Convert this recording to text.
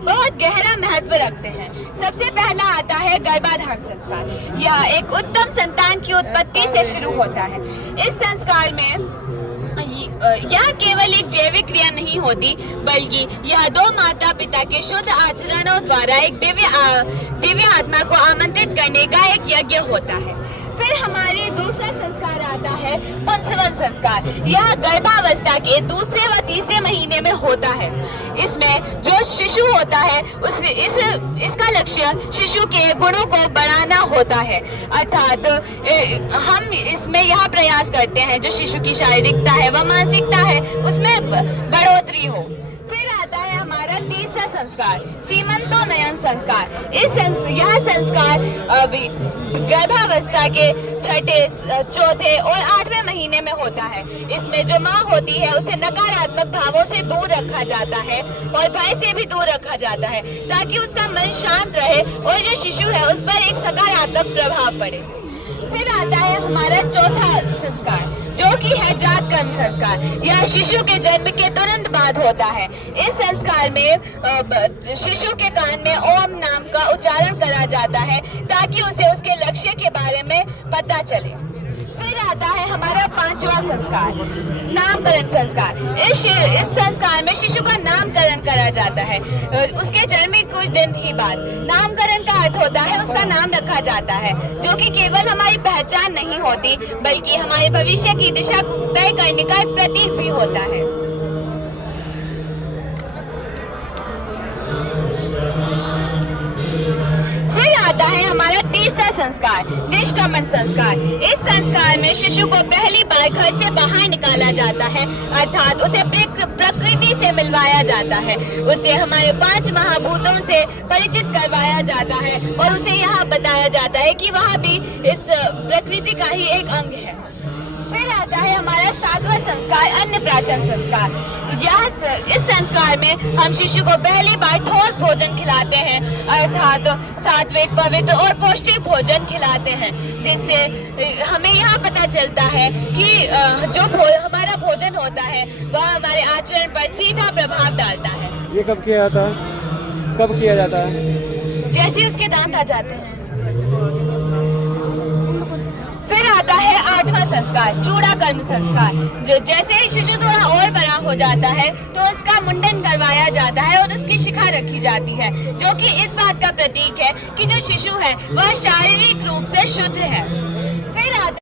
बहुत गहरा महत्व रखते हैं। सबसे पहला आता है गर्भाधान संस्कार। यह एक उत्तम संतान की उत्पत्ति से शुरू होता है। इस संस्कार में यह केवल एक जैविक क्रिया नहीं होती, बल्कि यह दो माता पिता के शुद्ध आचरणों द्वारा एक दिव्य आत्मा को आमंत्रित करने का एक यज्ञ होता है। फिर हमारे दूसरा संस्कार आता है पुंसवन संस्कार। यह गर्भावस्था के दूसरे व तीसरे महीने में होता है। इसमें जो शिशु होता है इसका लक्ष्य शिशु के गुणों को बढ़ाना होता है, अर्थात हम इसमें यह प्रयास करते हैं जो शिशु की शारीरिकता है व मानसिकता है उसमें बढ़ोतरी हो। फिर आता है हमारा तीसरा संस्कार सीमंतोन्नयन संस्कार। यह संस्कार गर्भावस्था के छठे, चौथे और 8वें महीने में होता है। इसमें जो माँ होती है उसे नकारात्मक भावों से दूर रखा जाता है और भय से भी दूर रखा जाता है, ताकि उसका मन शांत रहे और जो शिशु है उस पर एक सकारात्मक प्रभाव पड़े। फिर आता है हमारा चौथा संस्कार, जो कि है जात कर्म संस्कार। यह शिशु के जन्म के तुरंत बाद होता है। इस संस्कार में शिशु के कान में ओम नाम का उच्चारण करा जाता है, ताकि उसे उसके लक्ष्य के बारे में पता चले। फिर आता है हमारा पांचवा संस्कार नामकरण संस्कार। इस संस्कार में शिशु का नामकरण करा जाता है। उसके जन्म के कुछ दिन ही बाद नामकरण का अर्थ होता है उसका नाम रखा जाता है, जो कि केवल हमारी पहचान नहीं होती, बल्कि हमारे भविष्य की दिशा को तय करने का एक प्रतीक भी होता है। आता है हमारा तीसरा संस्कार निष्क्रमण संस्कार। इस संस्कार में शिशु को पहली बार घर से बाहर निकाला जाता है, अर्थात उसे प्रकृति से मिलवाया जाता है। उसे हमारे 5 महाभूतों से परिचित करवाया जाता है और उसे यह बताया जाता है कि वह भी इस प्रकृति का ही एक अंग है। फिर आता है हमारा 7वां संस्कार अन्नप्राशन संस्कार। इस संस्कार में हम शिशु को पहली बार ठोस भोजन खिलाते हैं, अर्थात सात्विक, पवित्र और पौष्टिक भोजन खिलाते हैं, जिससे हमें यह पता चलता है कि जो हमारा भोजन होता है वह हमारे आचरण पर सीधा प्रभाव डालता है। ये कब किया जाता है? जैसे उसके दांत आ जाते हैं। फिर आता है 8वां संस्कार चूड़ा कर्म संस्कार। जो जैसे ही शिशु थोड़ा और बड़ा हो जाता है तो उसका मुंडन करवाया जाता है और उसकी शिखा रखी जाती है, जो कि इस बात का प्रतीक है कि जो शिशु है वह शारीरिक रूप से शुद्ध है।